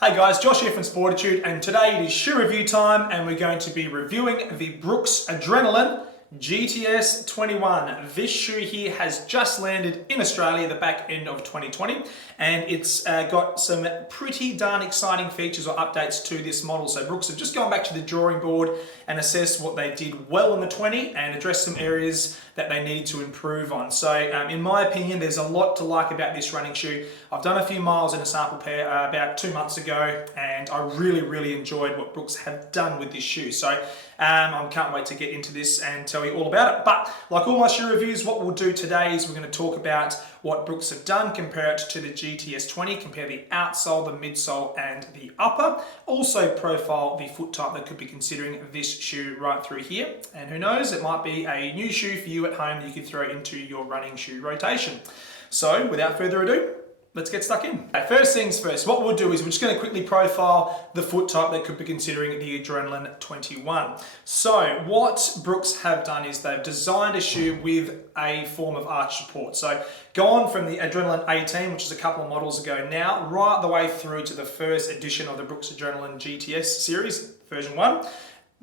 Hey guys, Josh here from Sportitude, and today it is shoe review time, and we're going to be reviewing the Brooks Adrenaline GTS 21. This shoe here has just landed in Australia the back end of 2020, and it's got some pretty darn exciting features or updates to this model. So Brooks have just gone back to the drawing board and assessed what they did well in the 20 and addressed some areas that they needed to improve on. So in my opinion, there's a lot to like about this running shoe. I've done a few miles in a sample pair about 2 months ago, and I really enjoyed what Brooks have done with this shoe. So I can't wait to get into this and tell you all about it. But like all my shoe reviews, what we'll do today is we're going to talk about what Brooks have done, compare it to the GTS 20, compare the outsole, the midsole, and the upper. Also profile the foot type that could be considering this shoe right through here. And who knows, it might be a new shoe for you at home that you could throw into your running shoe rotation. So without further ado, let's get stuck in. Okay, first things first, what we'll do is we're just going to quickly profile the foot type that could be considering the Adrenaline 21. So what Brooks have done is they've designed a shoe with a form of arch support. So gone from the Adrenaline 18, which is a couple of models ago now, right the way through to the first edition of the Brooks Adrenaline GTS series, version 1.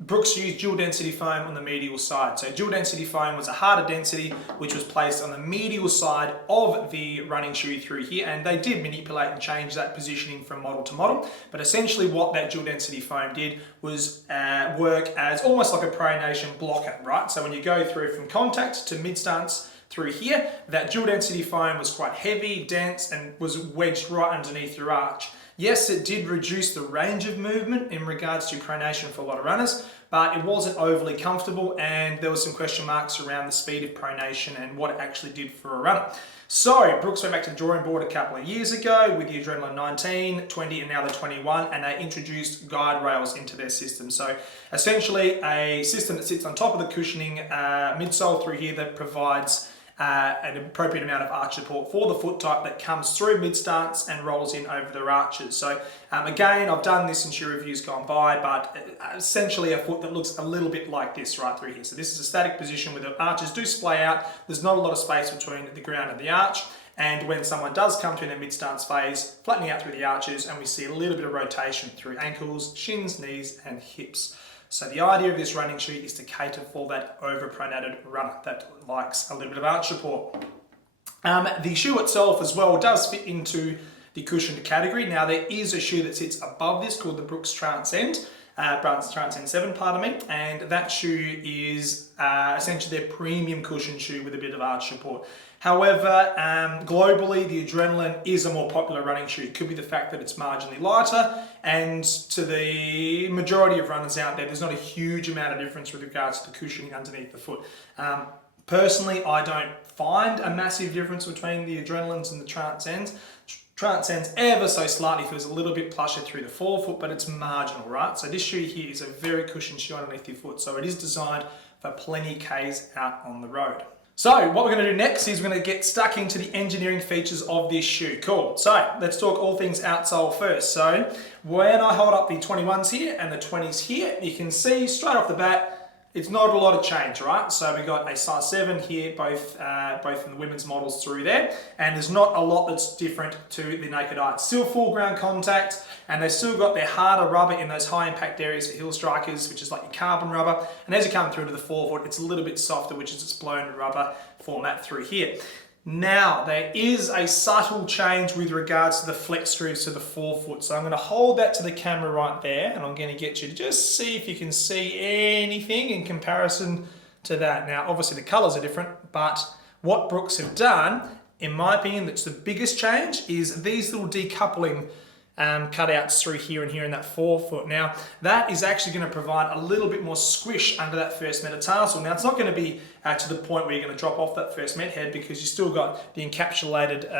Brooks used dual density foam on the medial side. So dual density foam was a harder density which was placed on the medial side of the running shoe through here, and they did manipulate and change that positioning from model to model. But essentially what that dual density foam did was work as almost like a pronation blocker, right? So when you go through from contact to mid stance through here, that dual density foam was quite heavy, dense, and was wedged right underneath your arch. Yes, it did reduce the range of movement in regards to pronation for a lot of runners, but it wasn't overly comfortable, and there was some question marks around the speed of pronation and what it actually did for a runner. So Brooks went back to the drawing board a couple of years ago with the Adrenaline 19, 20, and now the 21, and they introduced guide rails into their system. So essentially a system that sits on top of the cushioning midsole through here that provides an appropriate amount of arch support for the foot type that comes through mid stance and rolls in over the arches. So again, I've done this in shoe reviews gone by, but essentially a foot that looks a little bit like this right through here. So this is a static position where the arches do splay out. There's not a lot of space between the ground and the arch. And when someone does come to in a mid-stance phase, flattening out through the arches, and we see a little bit of rotation through ankles, shins, knees, and hips. So the idea of this running shoe is to cater for that overpronated runner that likes a little bit of arch support. The shoe itself as well does fit into the cushioned category. Now there is a shoe that sits above this called the Brooks Transcend. Transcend 7, pardon me, and that shoe is essentially their premium cushion shoe with a bit of arch support. However, globally, the Adrenaline is a more popular running shoe. It could be the fact that it's marginally lighter, and to the majority of runners out there, there's not a huge amount of difference with regards to the cushioning underneath the foot. Personally, I don't find a massive difference between the Adrenalines and the Transcends. Transcends ever so slightly, feels a little bit plusher through the forefoot, but it's marginal, right? So this shoe here is a very cushioned shoe underneath your foot, so it is designed for plenty Ks out on the road. So what we're going to do next is we're going to get stuck into the engineering features of this shoe. Cool. So let's talk all things outsole first. So when I hold up the 21s here and the 20s here, you can see straight off the bat, it's not a lot of change, right? So we got a size 7 here, both in the women's models through there, and there's not a lot that's different to the naked eye. It's still full ground contact, and they've still got their harder rubber in those high impact areas for heel strikers, which is like your carbon rubber. And as you come through to the forefoot, it's a little bit softer, which is its blown rubber format through here. Now, there is a subtle change with regards to the flex screws to the forefoot. So I'm going to hold that to the camera right there, and I'm going to get you to just see if you can see anything in comparison to that. Now, obviously the colors are different, but what Brooks have done, in my opinion, that's the biggest change, is these little decoupling cutouts through here and here in that forefoot. Now that is actually going to provide a little bit more squish under that first metatarsal. Now it's not going to be to the point where you're going to drop off that first met head, because you still got the encapsulated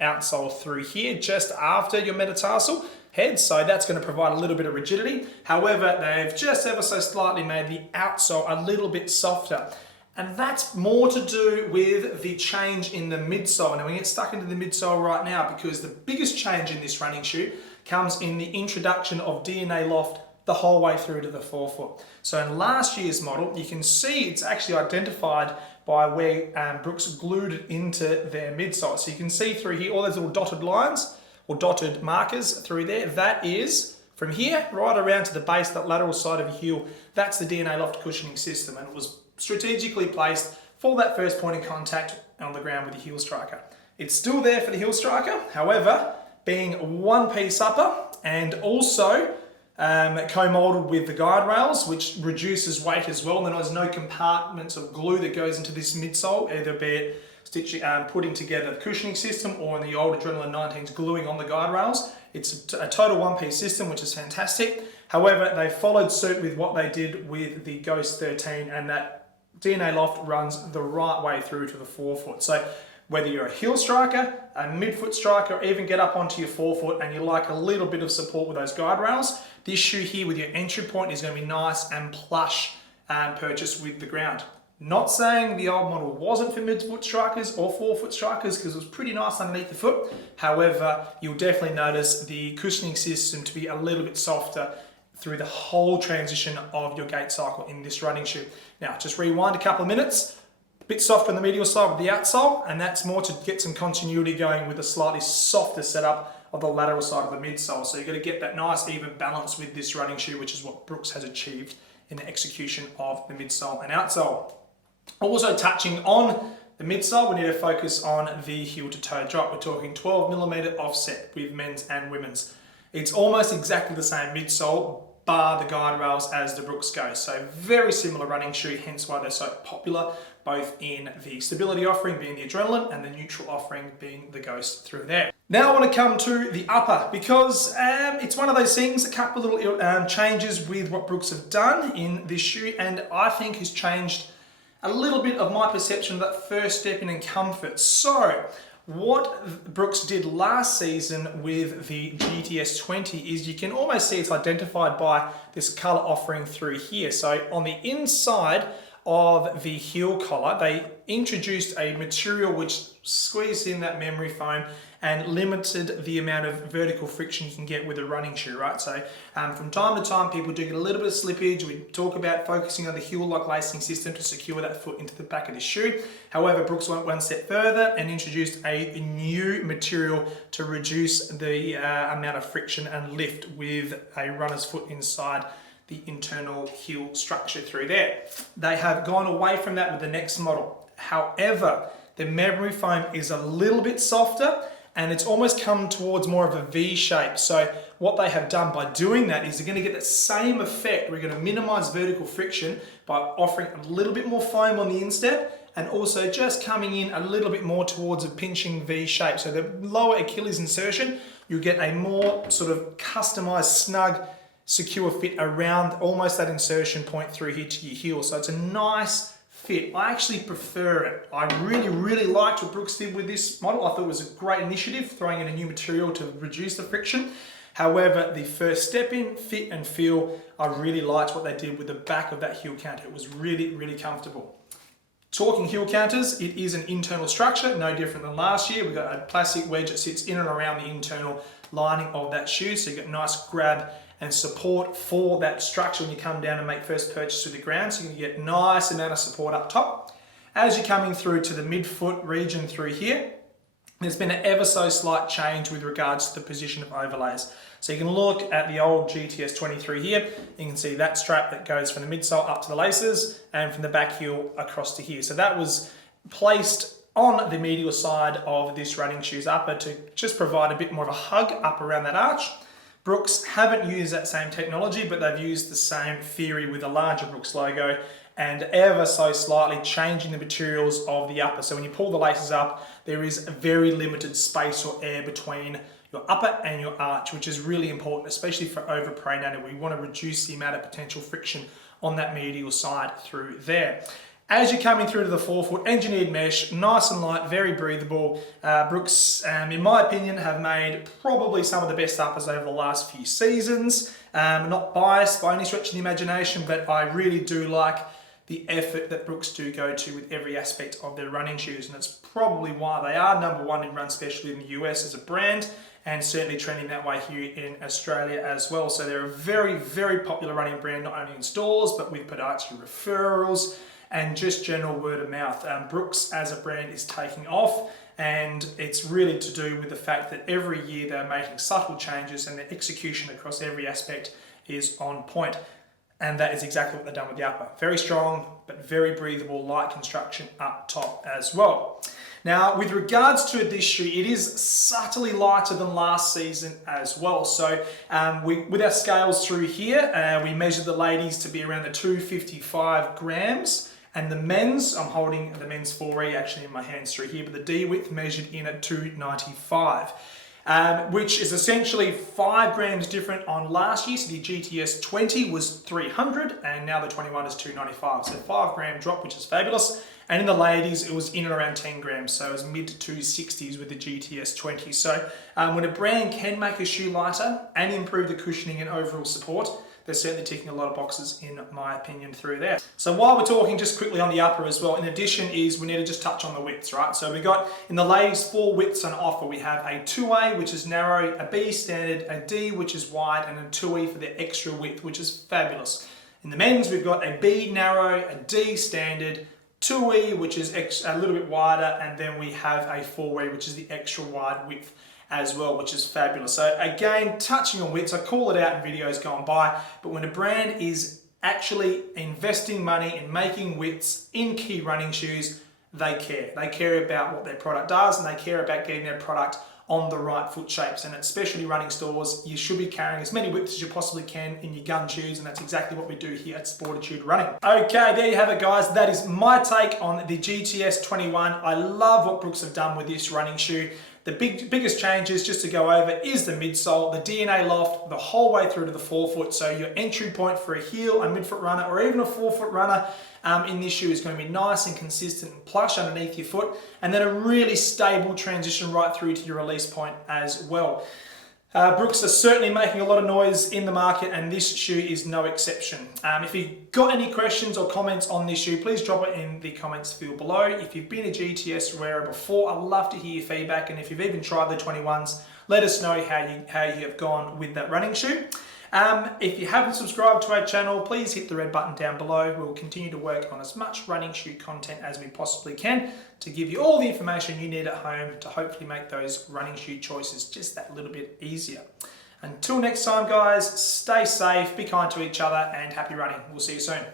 outsole through here just after your metatarsal head, so that's going to provide a little bit of rigidity. However, they've just ever so slightly made the outsole a little bit softer. And that's more to do with the change in the midsole. Now we get stuck into the midsole right now because the biggest change in this running shoe comes in the introduction of DNA loft the whole way through to the forefoot. So in last year's model, you can see it's actually identified by where Brooks glued it into their midsole. So you can see through here all those little dotted lines or dotted markers through there, that is from here right around to the base, that lateral side of your heel. That's the DNA Loft cushioning system, and it was strategically placed for that first point of contact on the ground with the heel striker. It's still there for the heel striker, however, being one piece upper and also co-molded with the guide rails, which reduces weight as well. And there's no compartments of glue that goes into this midsole, either be it putting together the cushioning system or in the old Adrenaline 19s gluing on the guide rails. It's a total one-piece system, which is fantastic. However, they followed suit with what they did with the Ghost 13, and that DNA Loft runs the right way through to the forefoot. So whether you're a heel striker, a midfoot striker, or even get up onto your forefoot and you like a little bit of support with those guide rails, this shoe here with your entry point is going to be nice and plush and purchased with the ground. Not saying the old model wasn't for midfoot strikers or forefoot strikers, because it was pretty nice underneath the foot. However, you'll definitely notice the cushioning system to be a little bit softer through the whole transition of your gait cycle in this running shoe. Now, just rewind a couple of minutes. A bit softer on the medial side with the outsole, and that's more to get some continuity going with a slightly softer setup of the lateral side of the midsole. So you've got to get that nice even balance with this running shoe, which is what Brooks has achieved in the execution of the midsole and outsole. Also touching on the midsole, we need to focus on the heel to toe drop. We're talking 12mm offset with men's and women's. It's almost exactly the same midsole, bar the guide rails as the Brooks Go. So very similar running shoe, hence why they're so popular, both in the stability offering being the Adrenaline and the neutral offering being the Ghost through there. Now I want to come to the upper, because it's one of those things, a couple of little changes with what Brooks have done in this shoe, and I think has changed a little bit of my perception of that first step in comfort. So what Brooks did last season with the GTS 20 is you can almost see it's identified by this color offering through here. So on the inside of the heel collar, they introduced a material which squeezed in that memory foam and limited the amount of vertical friction you can get with a running shoe, right? So from time to time, people do get a little bit of slippage. We talk about focusing on the heel lock lacing system to secure that foot into the back of the shoe. However, Brooks went one step further and introduced a new material to reduce the amount of friction and lift with a runner's foot inside the internal heel structure through there. They have gone away from that with the next model. However, the memory foam is a little bit softer, and it's almost come towards more of a V shape. So what they have done by doing that is they're going to get that same effect. We're going to minimize vertical friction by offering a little bit more foam on the instep, and also just coming in a little bit more towards a pinching V shape. So the lower Achilles insertion, you'll get a more sort of customized, snug, secure fit around almost that insertion point through here to your heel. So it's a nice fit. I actually prefer it. I really liked what Brooks did with this model. I thought it was a great initiative, throwing in a new material to reduce the friction. However, the first step in, fit and feel, I really liked what they did with the back of that heel counter. It was really comfortable. Talking heel counters, it is an internal structure, no different than last year. We've got a plastic wedge that sits in and around the internal lining of that shoe, so you get nice grab and support for that structure when you come down and make first purchase to the ground, so you can get a nice amount of support up top. As you're coming through to the midfoot region through here, there's been an ever so slight change with regards to the position of overlays. So you can look at the old GTS 23 here, you can see that strap that goes from the midsole up to the laces and from the back heel across to here. So that was placed on the medial side of this running shoe's upper to just provide a bit more of a hug up around that arch. Brooks haven't used that same technology, but they've used the same theory with a larger Brooks logo and ever so slightly changing the materials of the upper. So when you pull the laces up, there is a very limited space or air between your upper and your arch, which is really important, especially for overpronated. We want to reduce the amount of potential friction on that medial side through there. As you're coming through to the forefoot, engineered mesh, nice and light, very breathable. Brooks, in my opinion, have made probably some of the best uppers over the last few seasons. Not biased by any stretch of the imagination, but I really do like the effort that Brooks do go to with every aspect of their running shoes, and it's probably why they are number one in run, especially in the US as a brand, and certainly trending that way here in Australia as well. So they're a very popular running brand, not only in stores, but with podiatry referrals and just general word of mouth. Brooks as a brand is taking off, and it's really to do with the fact that every year they're making subtle changes and the execution across every aspect is on point. And that is exactly what they've done with the upper. Very strong, but very breathable, light construction up top as well. Now, with regards to this shoe, it is subtly lighter than last season as well. So with our scales through here, we measured the ladies to be around the 255 grams. And the men's, I'm holding the men's 4E actually in my hands through here, but the D width measured in at 295. Which is essentially 5 grams different on last year. So the GTS 20 was 300 and now the 21 is 295. So 5 gram drop, which is fabulous. And in the ladies, it was in and around 10 grams. So it was mid 260s with the GTS 20. So when a brand can make a shoe lighter and improve the cushioning and overall support, they're certainly ticking a lot of boxes in my opinion through there. So while we're talking just quickly on the upper as well, in addition is we need to just touch on the widths, right? So we got in the ladies 4 widths on offer. We have a 2A, which is narrow, a B standard, a D, which is wide, and a 2E for the extra width, which is fabulous. In the men's, we've got a B narrow, a D standard, 2E, which is a little bit wider, and then we have a 4E, which is the extra wide width as well, which is fabulous. So again, touching on widths, I call it out in videos gone by, but when a brand is actually investing money in making widths in key running shoes, they care. They care about what their product does, and they care about getting their product on the right foot shapes. And especially running stores, you should be carrying as many widths as you possibly can in your gun shoes, and that's exactly what we do here at Sportitude Running. Okay, there you have it, guys. That is my take on the GTS 21. I love what Brooks have done with this running shoe. The biggest changes, just to go over, is the midsole, the DNA loft, the whole way through to the forefoot. So your entry point for a heel, a midfoot runner, or even a forefoot runner in this shoe is going to be nice and consistent and plush underneath your foot. And then a really stable transition right through to your release point as well. Brooks are certainly making a lot of noise in the market, and this shoe is no exception. If you've got any questions or comments on this shoe, please drop it in the comments field below. If you've been a GTS wearer before, I'd love to hear your feedback, and if you've even tried the 21s, let us know how you have gone with that running shoe. If you haven't subscribed to our channel, please hit the red button down below. We'll continue to work on as much running shoe content as we possibly can to give you all the information you need at home to hopefully make those running shoe choices just that little bit easier. Until next time, guys, stay safe, be kind to each other, and happy running. We'll see you soon.